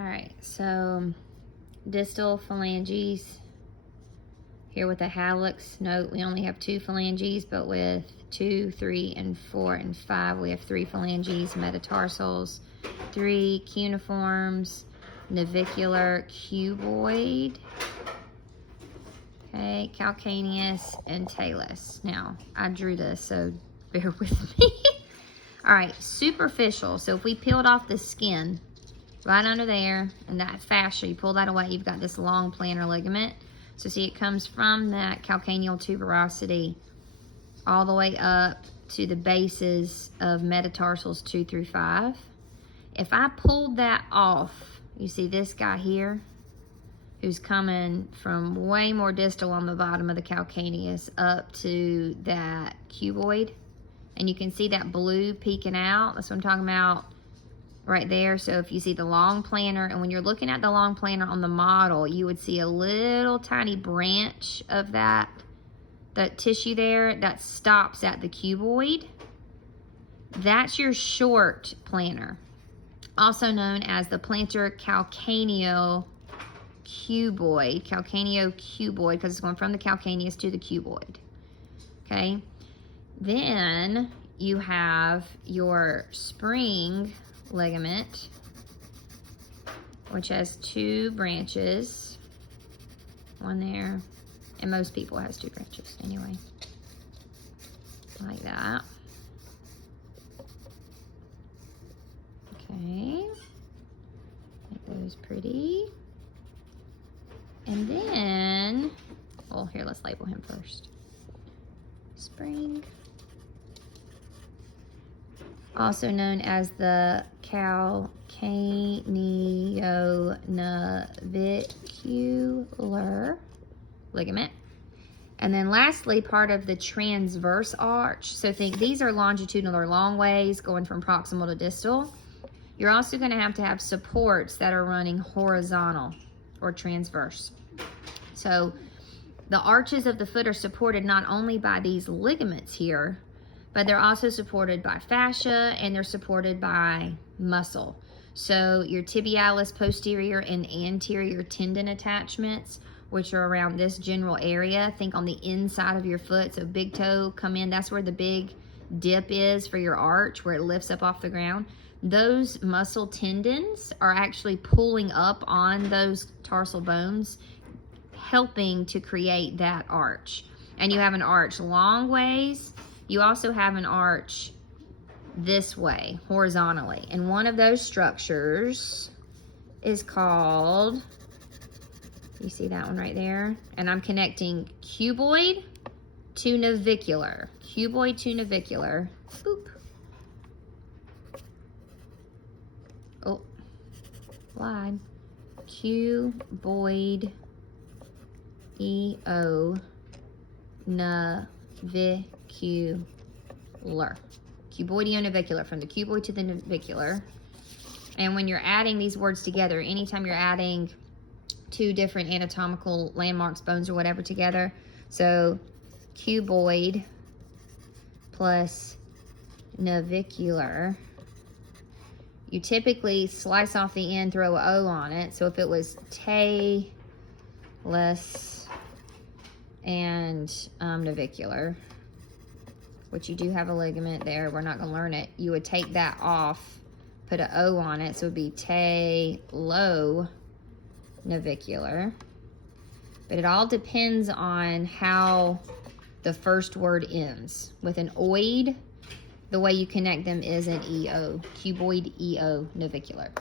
All right, so distal phalanges here with the hallux. Note we only have 2 phalanges, but with 2, 3, and 4, and 5, we have 3 phalanges. Metatarsals, 3 cuneiforms, navicular, cuboid, okay, calcaneus, and talus. Now, I drew this, so bear with me. All right, superficial. So if we peeled off the skin right under there, and that fascia, you pull that away, you've got this long plantar ligament. So see, it comes from that calcaneal tuberosity all the way up to the bases of metatarsals 2 through 5. If I pulled that off, you see this guy here, who's coming from way more distal on the bottom of the calcaneus up to that cuboid. And you can see that blue peeking out. That's what I'm talking about right there. So if you see the long plantar, and when you're looking at the long plantar on the model, you would see a little tiny branch of that tissue there that stops at the cuboid. That's your short plantar, also known as the plantar calcaneocuboid, because it's going from the calcaneus to the cuboid. Okay. Then you have your spring ligament, which has 2 branches, one there, and most people has 2 branches anyway, like that. Okay, make those pretty. And then, well, here, let's label him first. Spring, also known as the calcaneonavicular ligament. And then lastly, part of the transverse arch. So think these are longitudinal or long ways going from proximal to distal. You're also going to have supports that are running horizontal or transverse. So the arches of the foot are supported not only by these ligaments here, but they're also supported by fascia, and they're supported by muscle. So your tibialis posterior and anterior tendon attachments, which are around this general area, think on the inside of your foot. So big toe, come in, that's where the big dip is for your arch, where it lifts up off the ground. Those muscle tendons are actually pulling up on those tarsal bones, helping to create that arch. And you have an arch long ways. You also have an arch this way, horizontally. And one of those structures is called, you see that one right there? And I'm connecting cuboid to navicular. Cuboid to navicular. Boop. Oh, slide. Cuboid EO navicular. Cuboidionavicular, from the cuboid to the navicular. And when you're adding these words together, anytime you're adding 2 different anatomical landmarks, bones or whatever together, so cuboid plus navicular, you typically slice off the end, throw an O on it. So if it was talus and navicular, which you do have a ligament there, we're not going to learn it, you would take that off, put an O on it, so it would be talonavicular. But it all depends on how the first word ends. With an oid, the way you connect them is an EO, cuboid EO navicular.